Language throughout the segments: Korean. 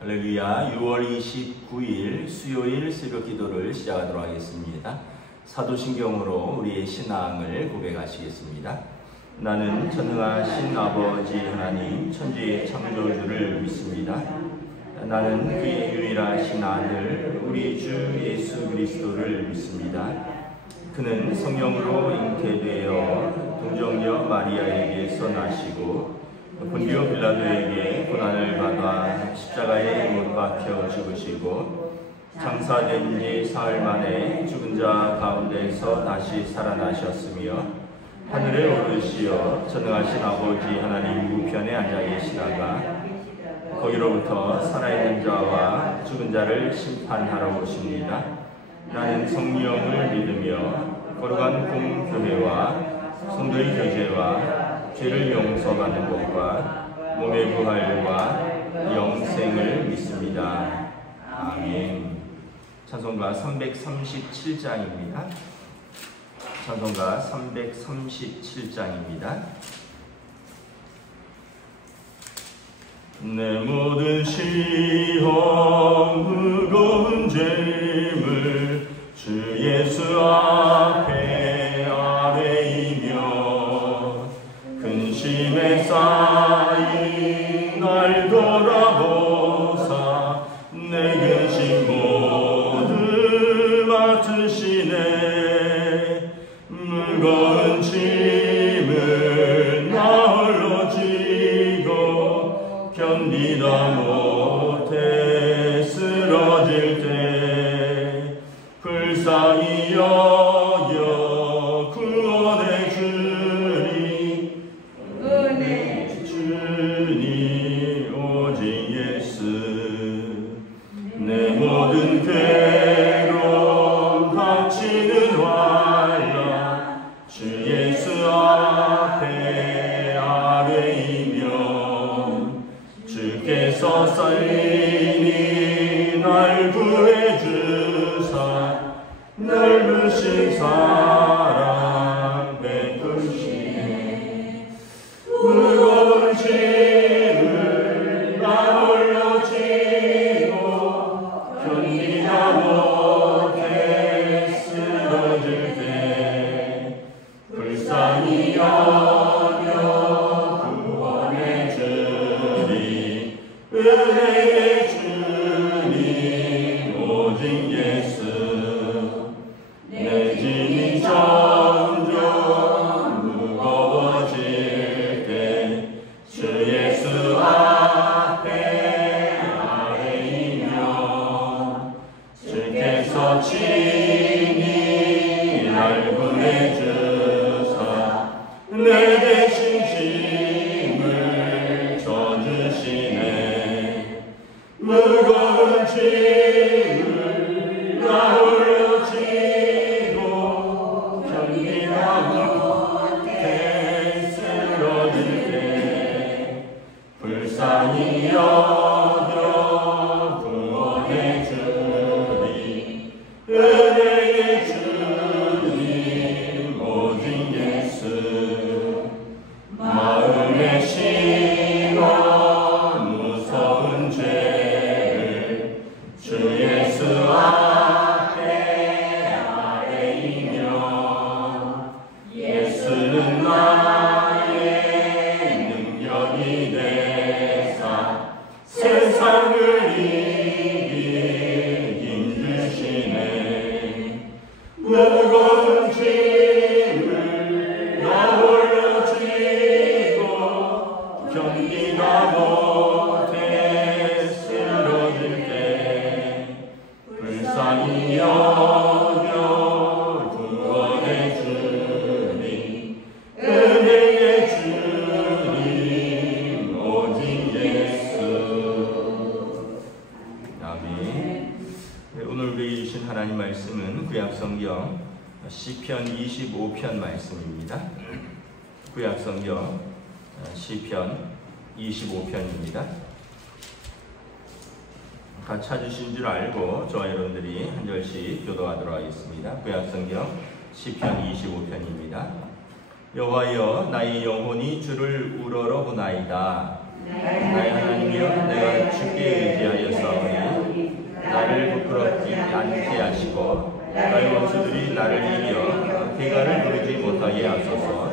할렐루야. 6월 29일 수요일 새벽 기도를 시작하도록 하겠습니다. 사도신경으로 우리의 신앙을 고백하시겠습니다. 나는 전능하신 아버지 하나님 천지의 창조주를 믿습니다. 나는 그의 유일하신 아들 우리 주 예수 그리스도를 믿습니다. 그는 성령으로 잉태되어 동정녀 마리아에게서 나시고 본디오 빌라도에게 고난을 받아 십자가에 못 박혀 죽으시고 장사된 지 사흘 만에 죽은 자 가운데서 다시 살아나셨으며 하늘에 오르시어 전능하신 아버지 하나님 우편에 앉아 계시다가 거기로부터 살아있는 자와 죽은 자를 심판하러 오십니다. 나는 성령을 믿으며 거룩한 공교회와 성도의 교제와 죄를 용서받는 것과 몸의 부활과 영생을 믿습니다. 아멘. 찬송가 337장입니다. 찬송가 337장입니다. 내 모든 시험 무거운 짐을 주 예수 앞에 아뢰이며 근심에 쌓인 날 돌아보사 내 근심 모두 맡으시네. 무거운 짐을 나 홀로 지고 견디다 못해 쓰러질 때 불쌍히 여겨 구원해 주니 주니 오직 예수. 내 모든 괴로움 닥치는 환난 주 예수 앞에 아뢰이며 주께서 살리니 날 구해주사 넓으신 사랑 베푸시네. 무거운 짐을 나 홀로 지고 견디다 못해 쓰러질 때 불쌍히 여겨 구원해 주니 은혜의 주님 오직 예수. 내 짐이 점점 무거워질 때 주 예수 앞에 아뢰이며 주께서 친히 날 구해주사 내 대신 짐을 져주시네. 무거운 짐을 나 홀로 지고 견디다 못해 쓰러질 때 불쌍히 여겨 구원해 주니 은혜의 주님 오직 예수. 마음에 심한 무서운 죄를 주 예수 앞에 아뢰이며 예수는 나의 능력이 되사 세상을 이길 힘 주시네. 무거운 짐을 나 홀로 지고 견디다 못해 쓰러질 때 불쌍히 여겨 구원해 주니 은혜의 주님 오직 예수. 아멘. 오늘 우리에게 주신 하나님 말씀은 구약성경 시편 25편 말씀입니다. 구약성경 시편 25편입니다. 다 찾으신 줄 알고 저와 여러분들이 한 절씩 교도하도록 하겠습니다. 구약성경 시편 25편입니다. 여호와여 나의 영혼이 주를 우러러 보나이다. 나의 하나님이여 내가 주께 의지하였으니 않게 하시고 나의 원수들이 나를 이겨 대가를 부르지 못하게 하소서.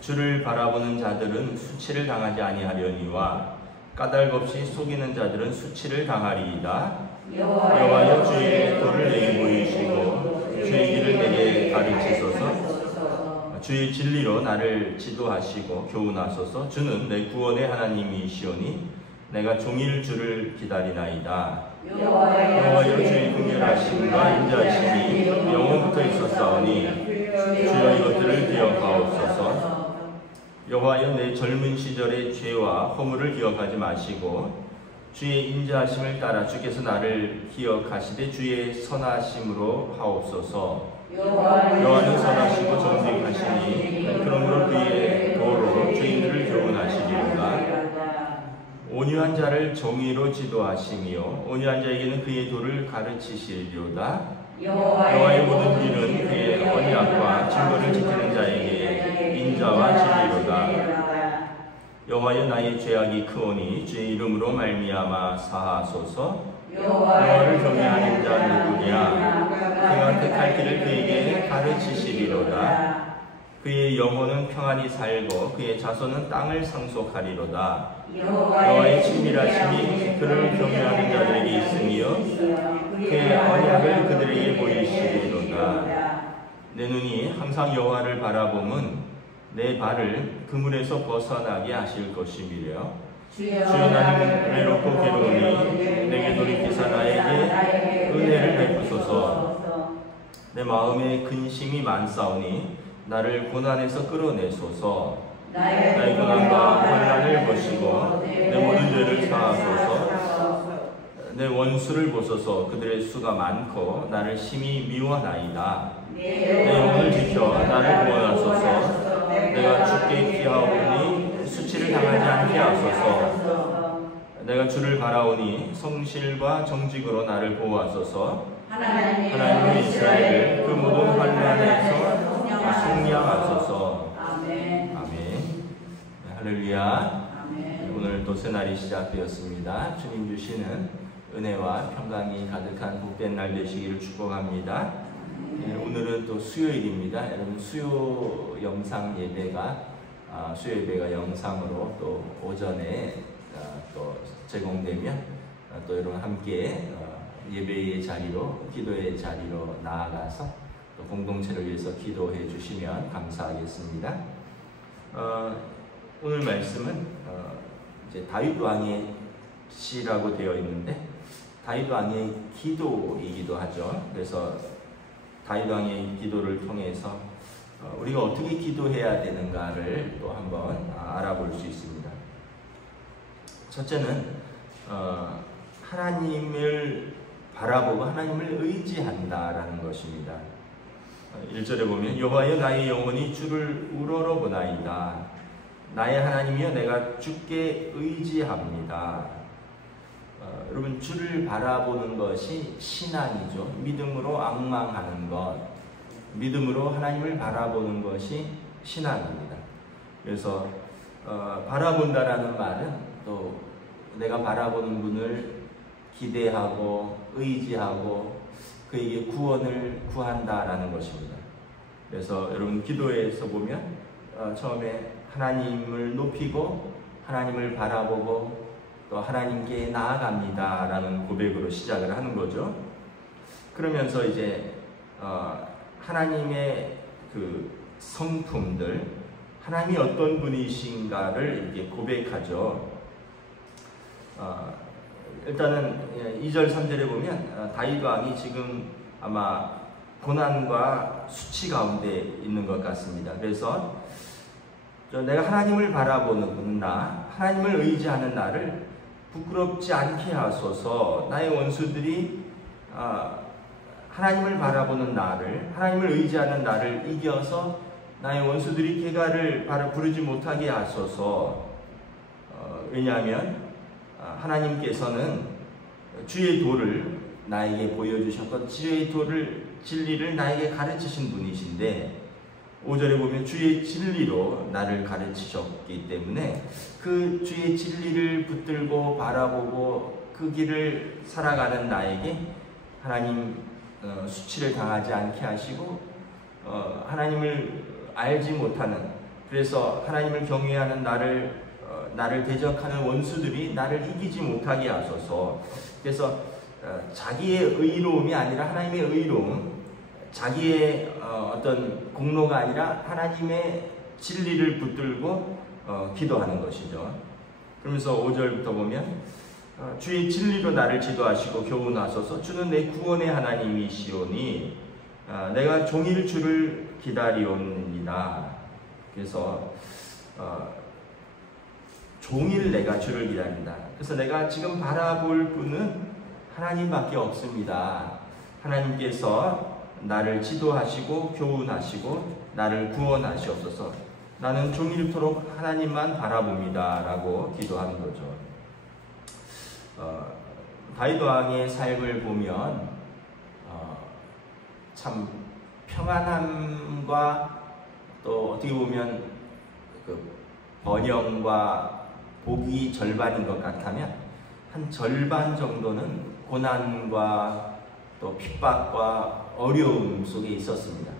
주를 바라보는 자들은 수치를 당하지 아니하려니와 까닭없이 속이는 자들은 수치를 당하리이다. 여호와여 주의 도를 내게 보이시고 주의 길을 내게 가르치소서. 주의 진리로 나를 지도하시고 교훈하소서. 주는 내 구원의 하나님이시오니 내가 종일 주를 기다리나이다. 여호와여 주의 긍휼하심과 인자하심이 영원부터 있었사오니 주여 이것들을 기억하옵소서. 여호와여 내 젊은 시절의 죄와 허물을 기억하지 마시고 주의 인자하심을 따라 주께서 나를 기억하시되 주의 선하심으로 하옵소서. 여호와는 선하시고 정직하시니 그러므로 그의 도로 주인들을 교훈하시리로다. 온유한 자를 정의로 지도하시며 온유한 자에게는 그의 도를 가르치시리로다. 여호와의 모든 길은 그의 언약과 증거를 지키는 자에게 인자와 진리로다. 여호와여 나의 죄악이 크오니 주의 이름으로 말미암아 사하소서. 여호와를 경외하는 자 누구냐? 그가 택할 길을 그에게 가르치시리로다. 그의 영혼은 평안히 살고 그의 자손은 땅을 상속하리로다. 여호와의 친밀하심이 그를 경외하는 자들에게 있으며 그의 언약을 그들에게 보이시리로다. 내 눈이 항상 여호와를 바라보면 내 발을 그물에서 벗어나게 하실 것이미려. 주여 나는 외롭고 괴로우니 내게 돌이키사 나에게 은혜를 베푸소서. 내 마음에 근심이 많사오니 나를 고난에서 끌어내소서. 나의 고난과 환난을 보시고 내 모든 죄를 사하소서. 내 원수를 보소서. 그들의 수가 많고 나를 심히 미워하나이다. 내 영혼을 지켜 나를 구원하소서. 내가 주께 기하오니 수치를 당하지 않게 하소서. 내가 주를 바라오니 성실과 정직으로 나를 보호하소서. 하나님 이스라엘을 그 모든 환난에서 승리하소서. 아멘. 네, 할렐루야. 아멘. 오늘 또 새날이 시작되었습니다. 주님 주시는 은혜와 평강이 가득한 복된 날 되시기를 축복합니다. 네, 오늘은 또 수요일입니다. 여러분 수요 영상 예배가 수요 예배가 영상으로 또 오전에 또 제공되면 또 여러분 함께 예배의 자리로 기도의 자리로 나아가서 또 공동체를 위해서 기도해 주시면 감사하겠습니다. 오늘 말씀은 이제 다윗 왕의 시라고 되어 있는데 다윗 왕의 기도이기도 하죠. 그래서 다윗 왕의 기도를 통해서 우리가 어떻게 기도해야 되는가를 또 한번 알아볼 수 있습니다. 첫째는 하나님을 바라보고 하나님을 의지한다라는 것입니다. 1절에 보면 여호와여 나의 영혼이 주를 우러러보나이다. 나의 하나님이여 내가 주께 의지합니다. 여러분 주를 바라보는 것이 신앙이죠. 믿음으로 앙망하는 것, 믿음으로 하나님을 바라보는 것이 신앙입니다. 그래서 바라본다라는 말은 또 내가 바라보는 분을 기대하고 의지하고 그에게 구원을 구한다라는 것입니다. 그래서 여러분 기도에서 보면 처음에 하나님을 높이고 하나님을 바라보고 또 하나님께 나아갑니다 라는 고백으로 시작을 하는 거죠. 그러면서 이제 하나님의 그 성품들, 하나님이 어떤 분이신가를 이렇게 고백하죠. 일단은 2절 3절에 보면 다윗 왕이 지금 아마 고난과 수치 가운데 있는 것 같습니다. 그래서 내가 하나님을 바라보는 나, 하나님을 의지하는 나를 부끄럽지 않게 하소서. 나의 원수들이 하나님을 바라보는 나를, 하나님을 의지하는 나를 이겨서 나의 원수들이 개가를 부르지 못하게 하소서. 왜냐하면 하나님께서는 주의 도를 나에게 보여주셨고 주의 도를 진리를 나에게 가르치신 분이신데 5절에 보면 주의 진리로 나를 가르치셨기 때문에 그 주의 진리를 붙들고 바라보고 그 길을 살아가는 나에게 하나님 수치를 당하지 않게 하시고 하나님을 알지 못하는, 그래서 하나님을 경외하는 나를 대적하는 원수들이 나를 이기지 못하게 하소서. 그래서 자기의 의로움이 아니라 하나님의 의로움, 자기의 어떤 공로가 아니라 하나님의 진리를 붙들고 기도하는 것이죠. 그러면서 5절부터 보면 주의 진리로 나를 지도하시고 교훈하소서. 주는 내 구원의 하나님이시오니 내가 종일 주를 기다리옵니다. 그래서 종일 내가 주를 기다린다. 그래서 내가 지금 바라볼 분은 하나님밖에 없습니다. 하나님께서 나를 지도하시고 교훈하시고 나를 구원하시옵소서. 나는 종일토록 하나님만 바라봅니다. 라고 기도하는 거죠. 다윗 왕의 삶을 보면 참 평안함과 또 어떻게 보면 그 번영과 복이 절반인 것 같다면 한 절반 정도는 고난과 또 핍박과 어려움 속에 있었습니다.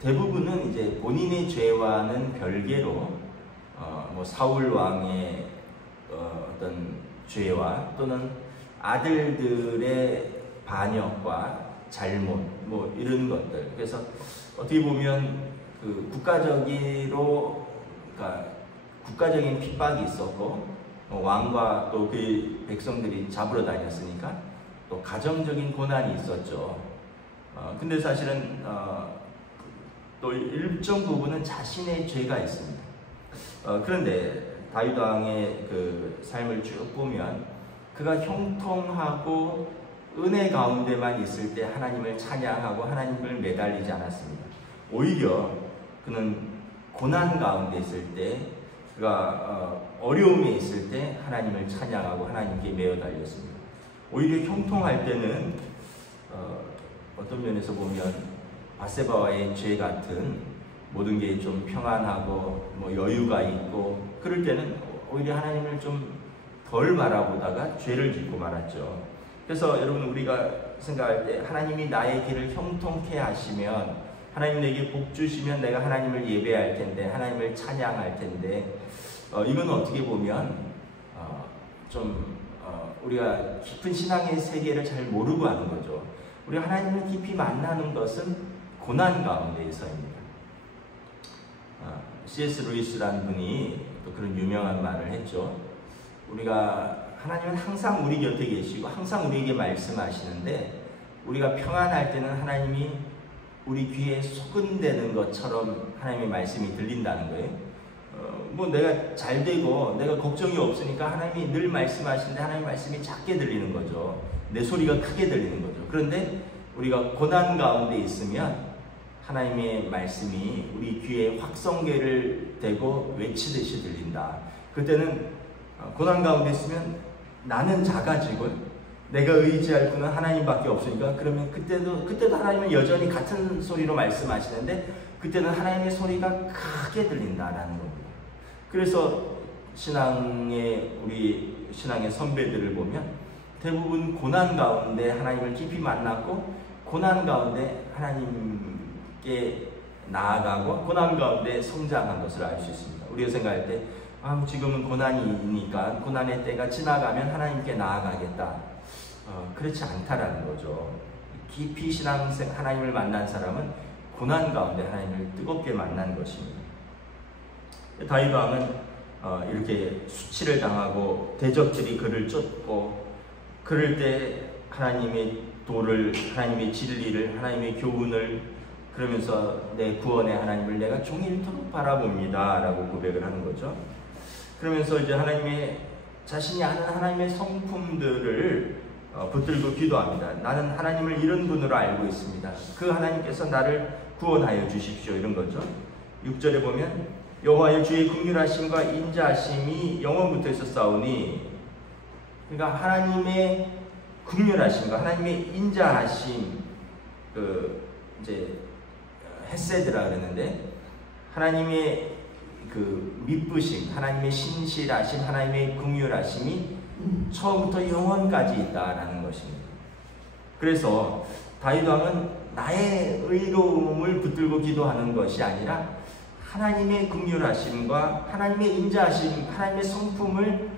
대부분은 이제 본인의 죄와는 별개로 뭐 사울 왕의 어떤 죄와 또는 아들들의 반역과 잘못 뭐 이런 것들, 그래서 어떻게 보면 그 그러니까 국가적인 핍박이 있었고 왕과 또 그 백성들이 잡으러 다녔으니까 또 가정적인 고난이 있었죠. 근데 사실은 또 일정 부분은 자신의 죄가 있습니다. 그런데 다윗 왕의 그 삶을 쭉 보면 그가 형통하고 은혜 가운데만 있을 때 하나님을 찬양하고 하나님을 매달리지 않았습니다. 오히려 그는 고난 가운데 있을 때, 그가 어려움에 있을 때 하나님을 찬양하고 하나님께 매어 달렸습니다. 오히려 형통할 때는 어떤 면에서 보면 바세바와의 죄 같은 모든 게 좀 평안하고 뭐 여유가 있고 그럴 때는 오히려 하나님을 좀 덜 바라보다가 죄를 짓고 말았죠. 그래서 여러분, 우리가 생각할 때 하나님이 나의 길을 형통케 하시면, 하나님 내게 복 주시면 내가 하나님을 예배할 텐데, 하나님을 찬양할 텐데, 이건 어떻게 보면 우리가 깊은 신앙의 세계를 잘 모르고 하는 거죠. 우리가 하나님을 깊이 만나는 것은 고난 가운데에서입니다. C.S. 루이스라는 분이 또 그런 유명한 말을 했죠. 우리가 하나님은 항상 우리 곁에 계시고 항상 우리에게 말씀하시는데, 우리가 평안할 때는 하나님이 우리 귀에 소근대는 것처럼 하나님의 말씀이 들린다는 거예요. 뭐 내가 잘 되고 내가 걱정이 없으니까 하나님이 늘 말씀하시는데 하나님의 말씀이 작게 들리는 거죠. 내 소리가 크게 들리는 거죠. 그런데 우리가 고난 가운데 있으면 하나님의 말씀이 우리 귀에 확성계를 대고 외치듯이 들린다. 그때는 고난 가운데 있으면 나는 작아지고 내가 의지할 분은 하나님밖에 없으니까, 그러면 그때도 하나님은 여전히 같은 소리로 말씀하시는데 그때는 하나님의 소리가 크게 들린다라는 겁니다. 그래서 우리 신앙의 선배들을 보면 대부분 고난 가운데 하나님을 깊이 만났고, 고난 가운데 하나님께 나아가고, 고난 가운데 성장한 것을 알 수 있습니다. 우리가 생각할 때 지금은 고난이니까 고난의 때가 지나가면 하나님께 나아가겠다. 그렇지 않다라는 거죠. 깊이 하나님을 만난 사람은 고난 가운데 하나님을 뜨겁게 만난 것입니다. 다윗 왕은 이렇게 수치를 당하고 대적들이 그를 쫓고, 그럴 때 하나님의 도를, 하나님의 진리를, 하나님의 교훈을, 그러면서 내 구원의 하나님을 내가 종일토록 바라봅니다 라고 고백을 하는 거죠. 그러면서 이제 자신이 아는 하나님의 성품들을 붙들고 기도합니다. 나는 하나님을 이런 분으로 알고 있습니다. 그 하나님께서 나를 구원하여 주십시오, 이런 거죠. 6절에 보면 여호와의 주의 긍휼하심과 인자하심이 영원부터 있었사오니, 그러니까 하나님의 긍휼하심과 하나님의 인자하심, 이제 헤세드라 그랬는데, 하나님의 그 미쁘심, 하나님의 신실하심, 하나님의 긍휼하심이 처음부터 영원까지 있다라는 것입니다. 그래서 다윗 왕은 나의 의로움을 붙들고 기도하는 것이 아니라 하나님의 긍휼하심과 하나님의 인자하심, 하나님의 성품을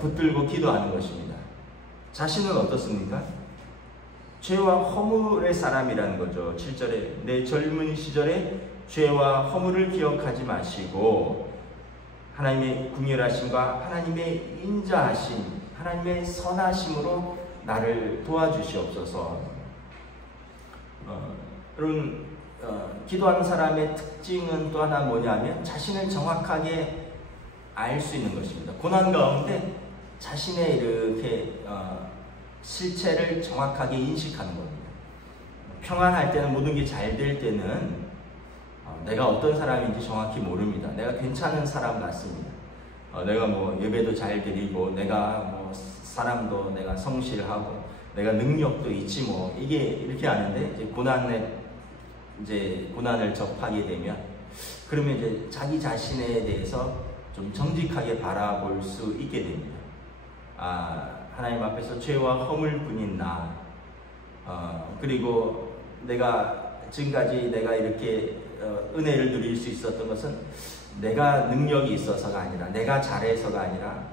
붙들고 기도하는 것입니다. 자신은 어떻습니까? 죄와 허물의 사람이라는 거죠. 7절에 내 젊은 시절에 죄와 허물을 기억하지 마시고 하나님의 긍휼하심과 하나님의 인자하심, 하나님의 선하심으로 나를 도와주시옵소서. 여러분, 기도하는 사람의 특징은 또 하나 뭐냐면 자신을 정확하게 알 수 있는 것입니다. 고난 가운데 자신의 이렇게 실체를 정확하게 인식하는 겁니다. 평안할 때는, 모든 게 잘 될 때는 내가 어떤 사람인지 정확히 모릅니다. 내가 괜찮은 사람 같습니다. 내가 뭐 예배도 잘 드리고, 내가 뭐 사람도 내가 성실하고, 내가 능력도 있지 뭐, 이게 이렇게 아는데, 이제 고난을 접하게 되면, 그러면 이제 자기 자신에 대해서 좀 정직하게 바라볼 수 있게 됩니다. 하나님 앞에서 죄와 허물뿐인 나, 그리고 내가 지금까지 내가 이렇게 은혜를 누릴 수 있었던 것은 내가 능력이 있어서가 아니라, 내가 잘해서가 아니라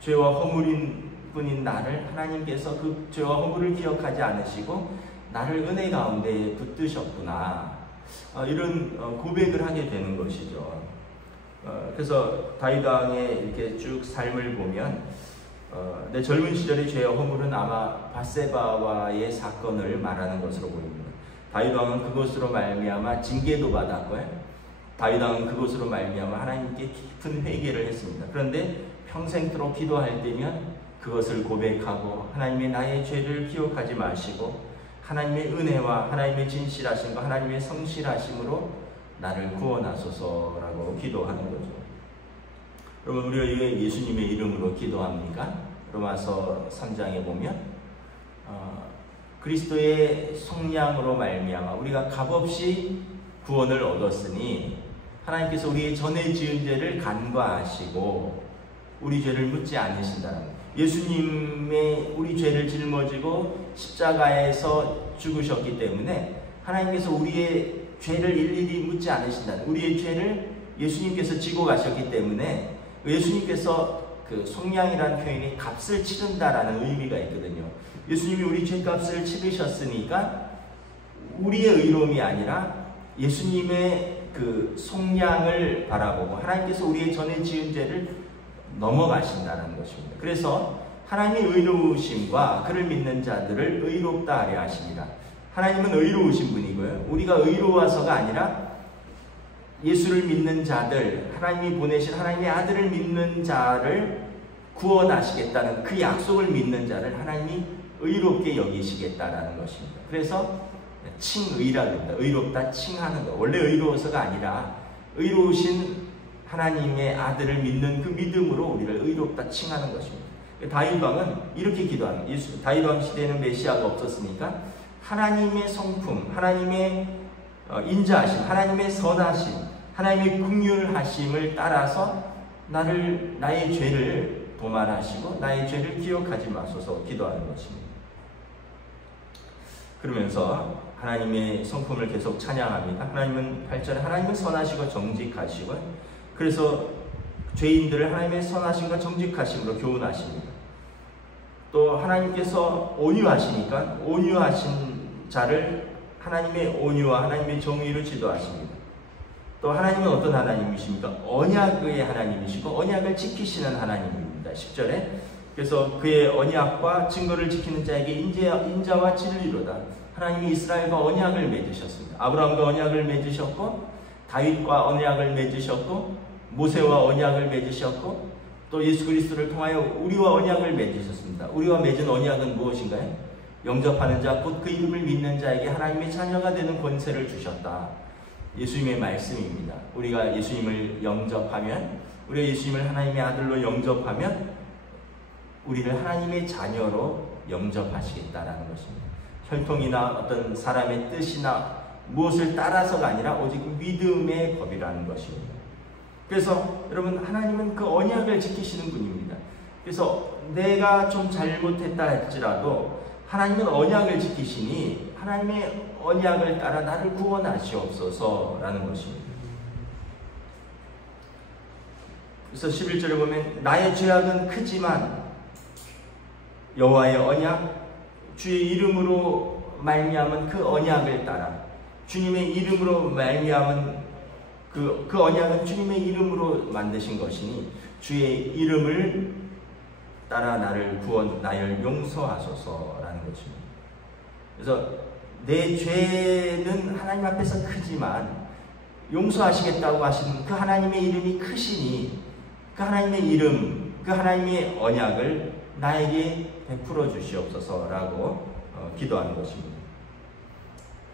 죄와 허물뿐인 나를 하나님께서 그 죄와 허물을 기억하지 않으시고 나를 은혜 가운데 붙드셨구나, 이런 고백을 하게 되는 것이죠. 그래서 다윗 왕의 이렇게 쭉 삶을 보면 내 젊은 시절의 죄와 허물은 아마 밧세바와의 사건을 말하는 것으로 보입니다. 다윗 왕은 그것으로 말미암아 징계도 받았고요. 다윗 왕은 그것으로 말미암아 하나님께 깊은 회개를 했습니다. 그런데 평생토록 기도할 때면 그것을 고백하고 하나님의 나의 죄를 기억하지 마시고 하나님의 은혜와 하나님의 진실하심과 하나님의 성실하심으로 나를 구원하소서라고 기도하는 거죠. 여러분, 우리가 왜 예수님의 이름으로 기도합니까? 로마서 3장에 보면 그리스도의 속량으로 말미암아 우리가 값없이 구원을 얻었으니 하나님께서 우리의 전에 지은 죄를 간과하시고 우리 죄를 묻지 않으신다는 거예요. 예수님의 우리 죄를 짊어지고 십자가에서 죽으셨기 때문에 하나님께서 우리의 죄를 일일이 묻지 않으신다는, 우리의 죄를 예수님께서 지고 가셨기 때문에 예수님께서 그 속량이라는 표현이 값을 치른다라는 의미가 있거든요. 예수님이 우리 죄값을 치르셨으니까 우리의 의로움이 아니라 예수님의 그 속량을 바라보고 하나님께서 우리의 전에 지은 죄를 넘어가신다는 것입니다. 그래서 하나님의 의로우심과 그를 믿는 자들을 의롭다 하려 하십니다. 하나님은 의로우신 분이고요. 우리가 의로워서가 아니라 예수를 믿는 자들, 하나님이 보내신 하나님의 아들을 믿는 자를 구원하시겠다는 그 약속을 믿는 자를 하나님이 의롭게 여기시겠다라는 것입니다. 그래서 칭의라고 합니다. 의롭다 칭하는 것. 원래 의로워서가 아니라 의로우신 하나님의 아들을 믿는 그 믿음으로 우리를 의롭다 칭하는 것입니다. 다윗 왕은 이렇게 기도합니다. 다윗 왕 시대에는 메시아가 없었으니까 하나님의 성품, 하나님의 인자하심, 하나님의 선하심, 하나님의 긍휼하심을 따라서 나의 죄를 도말하시고 나의 죄를 기억하지 마소서 기도하는 것입니다. 그러면서 하나님의 성품을 계속 찬양합니다. 하나님은 8절에 하나님은 선하시고 정직하시고, 그래서 죄인들을 하나님의 선하심과 정직하심으로 교훈하십니다. 또 하나님께서 온유하시니까 온유하신 자를 하나님의 온유와 하나님의 정의로 지도하십니다. 또 하나님은 어떤 하나님이십니까? 언약의 하나님이시고 언약을 지키시는 하나님입니다. 10절에 그래서 그의 언약과 증거를 지키는 자에게 인자와 진리로다. 하나님이 이스라엘과 언약을 맺으셨습니다. 아브라함과 언약을 맺으셨고 다윗과 언약을 맺으셨고 모세와 언약을 맺으셨고 또 예수 그리스도를 통하여 우리와 언약을 맺으셨습니다. 우리와 맺은 언약은 무엇인가요? 영접하는 자 곧 그 이름을 믿는 자에게 하나님의 자녀가 되는 권세를 주셨다. 예수님의 말씀입니다. 우리가 예수님을 영접하면, 우리가 예수님을 하나님의 아들로 영접하면 우리를 하나님의 자녀로 영접하시겠다라는 것입니다. 혈통이나 어떤 사람의 뜻이나 무엇을 따라서가 아니라 오직 믿음의 법이라는 것입니다. 그래서 여러분, 하나님은 그 언약을 지키시는 분입니다. 그래서 내가 좀 잘못했다 할지라도 하나님은 언약을 지키시니 하나님의 언약을 따라 나를 구원하시옵소서라는 것입니다. 그래서 11절에 보면 나의 죄악은 크지만 여호와의 언약, 주의 이름으로 말미암은 그 언약을 따라, 주님의 이름으로 말미암은 그 언약은 주님의 이름으로 만드신 것이니 주의 이름을 따라 나를 용서하소서라는 것입니다. 그래서 내 죄는 하나님 앞에서 크지만 용서하시겠다고 하시는 그 하나님의 이름이 크시니 그 하나님의 이름, 그 하나님의 언약을 나에게 베풀어 주시옵소서라고 기도하는 것입니다.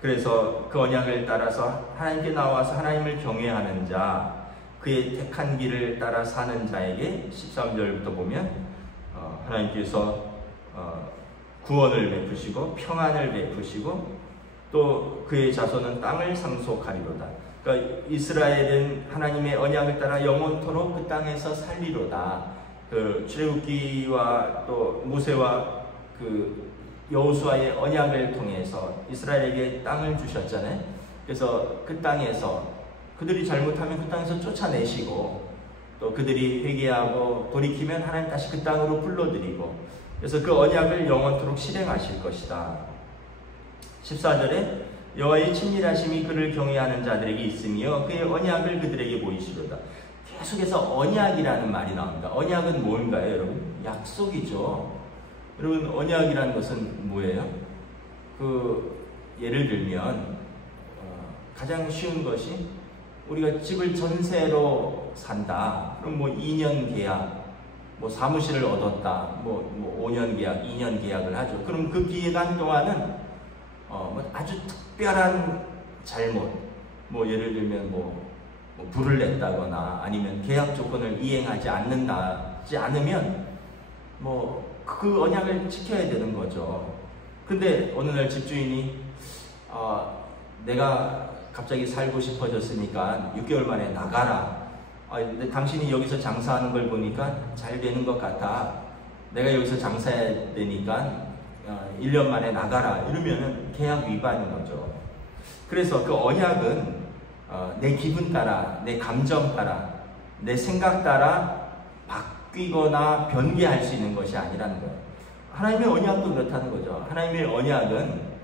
그래서 그 언약을 따라서 하나님께 나와서 하나님을 경외하는 자, 그의 택한 길을 따라 사는 자에게 13절부터 보면 하나님께서 구원을 베푸시고 평안을 베푸시고 또 그의 자손은 땅을 상속하리로다. 그러니까 이스라엘은 하나님의 언약을 따라 영원토록 그 땅에서 살리로다. 그 출애굽기와 또 모세와 그 여호수아의 언약을 통해서 이스라엘에게 땅을 주셨잖아요. 그래서 그 땅에서 그들이 잘못하면 그 땅에서 쫓아내시고 또 그들이 회개하고 돌이키면 하나님 다시 그 땅으로 불러들이고, 그래서 그 언약을 영원토록 실행하실 것이다. 14절에 여호와의 친밀하심이 그를 경외하는 자들에게 있으며 그의 언약을 그들에게 보이시로다. 계속해서 언약이라는 말이 나옵니다. 언약은 뭔가요, 여러분? 약속이죠. 여러분, 언약이라는 것은 뭐예요? 예를 들면 가장 쉬운 것이 우리가 집을 전세로 산다. 그럼 2년 계약, 사무실을 얻었다. 5년 계약, 2년 계약을 하죠. 그럼 그 기간 동안은 아주 특별한 잘못, 예를 들면 불을 냈다거나 아니면 계약 조건을 이행하지 않으면 그 언약을 지켜야 되는 거죠. 근데 어느 날 집주인이 내가 갑자기 살고 싶어졌으니까 6개월 만에 나가라. 근데 당신이 여기서 장사하는 걸 보니까 잘 되는 것 같아. 내가 여기서 장사해야 되니까 1년 만에 나가라. 이러면은 계약 위반인 거죠. 그래서 그 언약은 내 기분 따라, 내 감정 따라, 내 생각 따라 바뀌거나 변개할 수 있는 것이 아니라는 거예요. 하나님의 언약도 그렇다는 거죠. 하나님의 언약은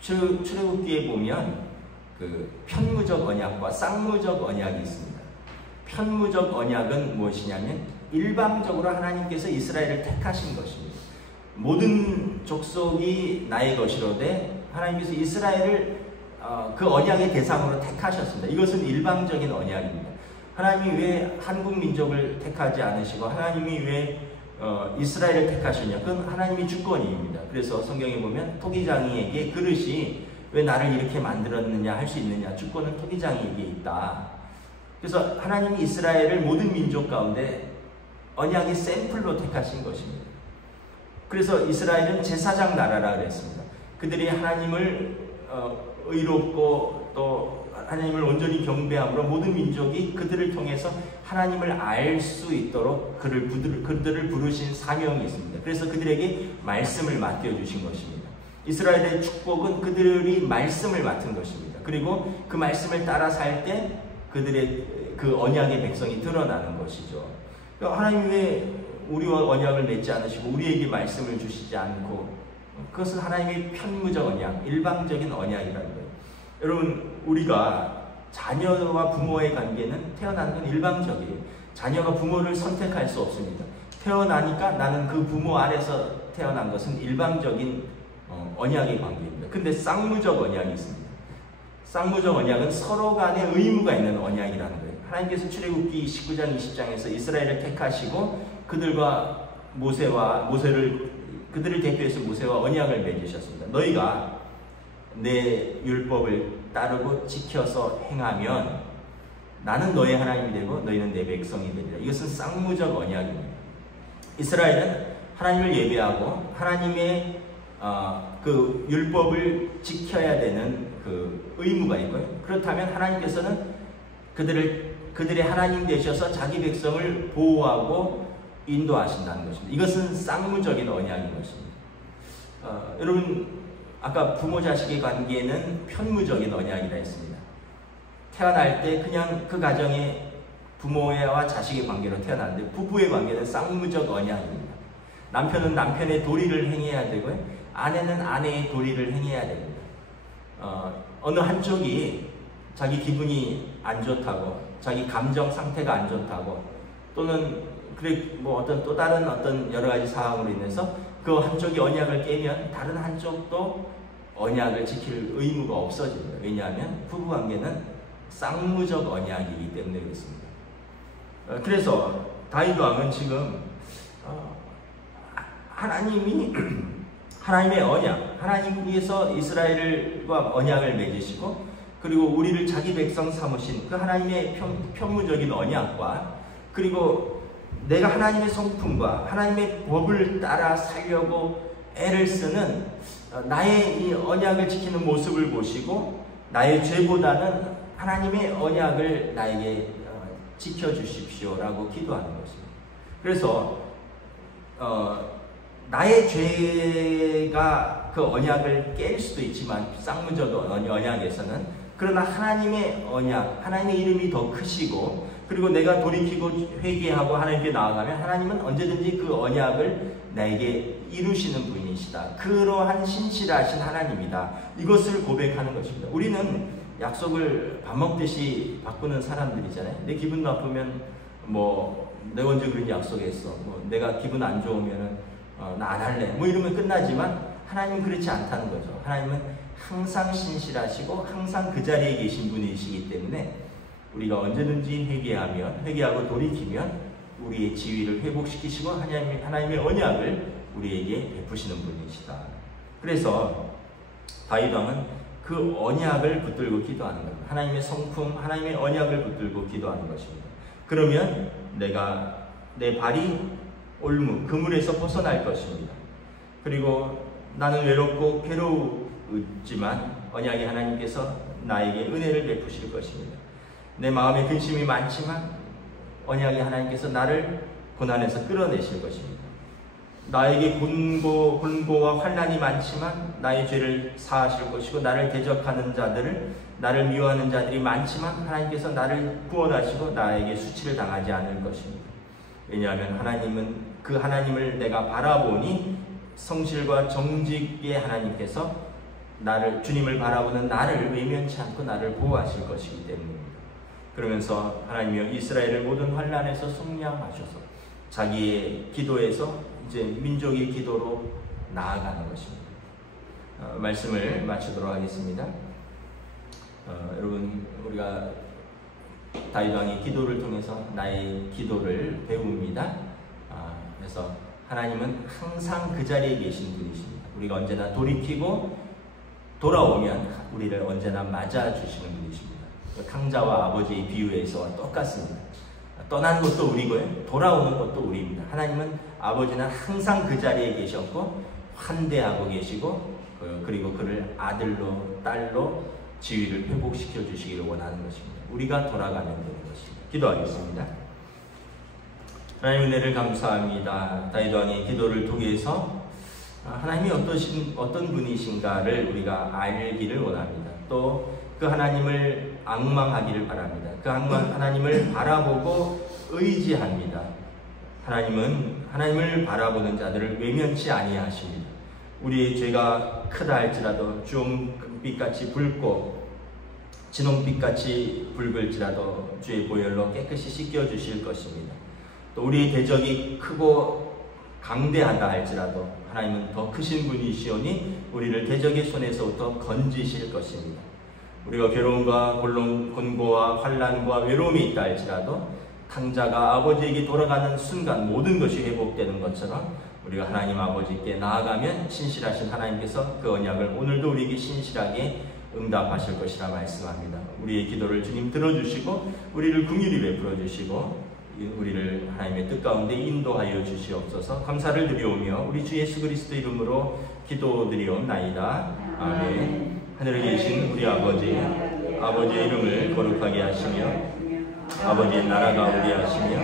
출애굽기에 보면 그 편무적 언약과 쌍무적 언약이 있습니다. 편무적 언약은 무엇이냐면 일방적으로 하나님께서 이스라엘을 택하신 것입니다. 모든 족속이 나의 것이로되 하나님께서 이스라엘을 그 언약의 대상으로 택하셨습니다. 이것은 일방적인 언약입니다. 하나님이 왜 한국 민족을 택하지 않으시고 하나님이 왜 이스라엘을 택하시냐? 그건 하나님의 주권입니다. 그래서 성경에 보면 토기장이에게 그릇이 왜 나를 이렇게 만들었느냐 할 수 있느냐? 주권은 토기장이에게 있다. 그래서 하나님이 이스라엘을 모든 민족 가운데 언약의 샘플로 택하신 것입니다. 그래서 이스라엘은 제사장 나라라 그랬습니다. 그들이 하나님을 의롭고 또 하나님을 온전히 경배함으로 모든 민족이 그들을 통해서 하나님을 알 수 있도록 그들을 부르신 사명이 있습니다. 그래서 그들에게 말씀을 맡겨주신 것입니다. 이스라엘의 축복은 그들이 말씀을 맡은 것입니다. 그리고 그 말씀을 따라 살 때 그들의 그 언약의 백성이 드러나는 것이죠. 하나님이 왜 우리와 언약을 맺지 않으시고 우리에게 말씀을 주시지 않고, 그것은 하나님의 편무적 언약, 일방적인 언약이라는 거예요. 여러분, 우리가 자녀와 부모의 관계는 태어나는 건 일방적이에요. 자녀가 부모를 선택할 수 없습니다. 태어나니까 나는 그 부모 아래서 태어난 것은 일방적인 언약의 관계입니다. 근데 쌍무적 언약이 있습니다. 쌍무적 언약은 서로 간에 의무가 있는 언약이라는 거예요. 하나님께서 출애굽기 19장 20장에서 이스라엘을 택하시고 그들과 그들을 대표해서 모세와 언약을 맺으셨습니다. 너희가 내 율법을 따르고 지켜서 행하면 나는 너의 하나님이 되고 너희는 내 백성이 되리라. 이것은 쌍무적 언약입니다. 이스라엘은 하나님을 예배하고 하나님의 그 율법을 지켜야 되는 그 의무가 있고요. 그렇다면 하나님께서는 그 그들의 하나님 되셔서 자기 백성을 보호하고 인도하신다는 것입니다. 이것은 쌍무적인 언약인 것입니다. 여러분, 아까 부모 자식의 관계는 편무적인 언약이라 했습니다. 태어날 때 그냥 그 가정에 부모와 자식의 관계로 태어났는데, 부부의 관계는 쌍무적 언약입니다. 남편은 남편의 도리를 행해야 되고요, 아내는 아내의 도리를 행해야 됩니다. 어느 한쪽이 자기 기분이 안 좋다고, 자기 감정 상태가 안 좋다고, 또는 어떤 또 다른 어떤 여러 가지 사항으로 인해서 그 한쪽이 언약을 깨면 다른 한쪽도 언약을 지킬 의무가 없어집니다. 왜냐하면 부부 관계는 쌍무적 언약이기 때문에 그렇습니다. 그래서 다윗 왕은 지금 하나님의 언약, 하나님께서 이스라엘과 언약을 맺으시고, 그리고 우리를 자기 백성 삼으신 그 하나님의 편무적인 언약과, 그리고 내가 하나님의 성품과 하나님의 법을 따라 살려고 애를 쓰는 나의 이 언약을 지키는 모습을 보시고, 나의 죄보다는 하나님의 언약을 나에게 지켜주십시오라고 기도하는 것입니다. 그래서 나의 죄가 그 언약을 깰 수도 있지만, 쌍무적 언약에서는, 그러나 하나님의 언약, 하나님의 이름이 더 크시고, 그리고 내가 돌이키고 회개하고 하나님께 나아가면 하나님은 언제든지 그 언약을 나에게 이루시는 분이시다. 그러한 신실하신 하나님이다. 이것을 고백하는 것입니다. 우리는 약속을 밥 먹듯이 바꾸는 사람들이잖아요. 내 기분 나쁘면 내가 언제 그런 약속했어, 내가 기분 안 좋으면 나 안 할래, 이러면 끝나지만, 하나님은 그렇지 않다는 거죠. 하나님은 항상 신실하시고 항상 그 자리에 계신 분이시기 때문에 우리가 언제든지 회개하고 돌이키면 우리의 지위를 회복시키시고 하나님의 언약을 우리에게 베푸시는 분이시다. 그래서 다윗 왕은 그 언약을 붙들고 기도하는 겁니다. 하나님의 성품, 하나님의 언약을 붙들고 기도하는 것입니다. 그러면 내 발이 그물에서 벗어날 것입니다. 그리고 나는 외롭고 괴로우지만 언약의 하나님께서 나에게 은혜를 베푸실 것입니다. 내 마음에 근심이 많지만 언약의 하나님께서 나를 고난에서 끌어내실 것입니다. 나에게 곤고와 환난이 많지만 나의 죄를 사하실 것이고, 나를 대적하는 자들을, 나를 미워하는 자들이 많지만 하나님께서 나를 구원하시고 나에게 수치를 당하지 않을 것입니다. 왜냐하면 그 하나님을 내가 바라보니 성실과 정직의 하나님께서 주님을 바라보는 나를 외면치 않고 나를 보호하실 것이기 때문입니다. 그러면서 하나님이여 이스라엘을 모든 환난에서 속량하셔서 자기의 기도에서 이제 민족의 기도로 나아가는 것입니다. 말씀을 마치도록 하겠습니다. 여러분, 우리가 다윗 왕의 기도를 통해서 나의 기도를 배웁니다. 그래서 하나님은 항상 그 자리에 계신 분이십니다. 우리가 언제나 돌이키고 돌아오면 우리를 언제나 맞아주시는 분이십니다. 탕자와 아버지의 비유에서와 똑같습니다. 떠난 것도 우리고요, 돌아오는 것도 우리입니다. 하나님은 아버지는 항상 그 자리에 계셨고 환대하고 계시고, 그리고 그를 아들로 딸로 지위를 회복시켜 주시기를 원하는 것입니다. 우리가 돌아가면 되는 것입니다. 기도하겠습니다. 하나님 은혜를 감사합니다. 다윗 왕의 기도를 통해서 하나님이 어떤 분이신가를 우리가 알기를 원합니다. 또 그 하나님을 앙망하기를 바랍니다. 그 하나님을 바라보고 의지합니다. 하나님은 하나님을 바라보는 자들을 외면치 아니하십니다. 우리의 죄가 크다 할지라도 주홍빛같이 붉고 진홍빛같이 붉을지라도 주의 보혈로 깨끗이 씻겨주실 것입니다. 또 우리의 대적이 크고 강대하다 할지라도 하나님은 더 크신 분이시오니 우리를 대적의 손에서부터 건지실 것입니다. 우리가 괴로움과 곤고와 환난과 외로움이 있다 할지라도 탕자가 아버지에게 돌아가는 순간 모든 것이 회복되는 것처럼 우리가 하나님 아버지께 나아가면 신실하신 하나님께서 그 언약을 오늘도 우리에게 신실하게 응답하실 것이라 말씀합니다. 우리의 기도를 주님 들어주시고 우리를 긍휼히 베풀어 주시고 우리를 하나님의 뜻 가운데 인도하여 주시옵소서. 감사를 드리오며 우리 주 예수 그리스도 이름으로 기도드리옵나이다. 아멘. 하늘에 계신 우리 아버지의 이름을 거룩하게 하시며 아버지의 나라가 오게 하시며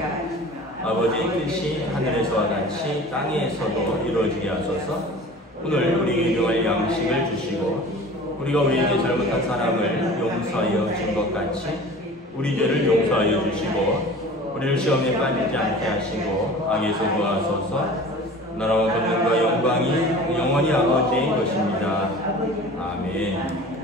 아버지의 뜻이 하늘에서와 같이 땅에서도 이루어지게 하소서. 오늘 우리에게 일용할 양식을 주시고 우리가 우리에게 잘못한 사람을 용서하여 준 것 같이 우리 죄를 용서하여 주시고 우리를 시험에 빠지지 않게 하시고 악에서 구하소서. 나라와 권능과 영광이 영원히 아버지의 것입니다. 아멘.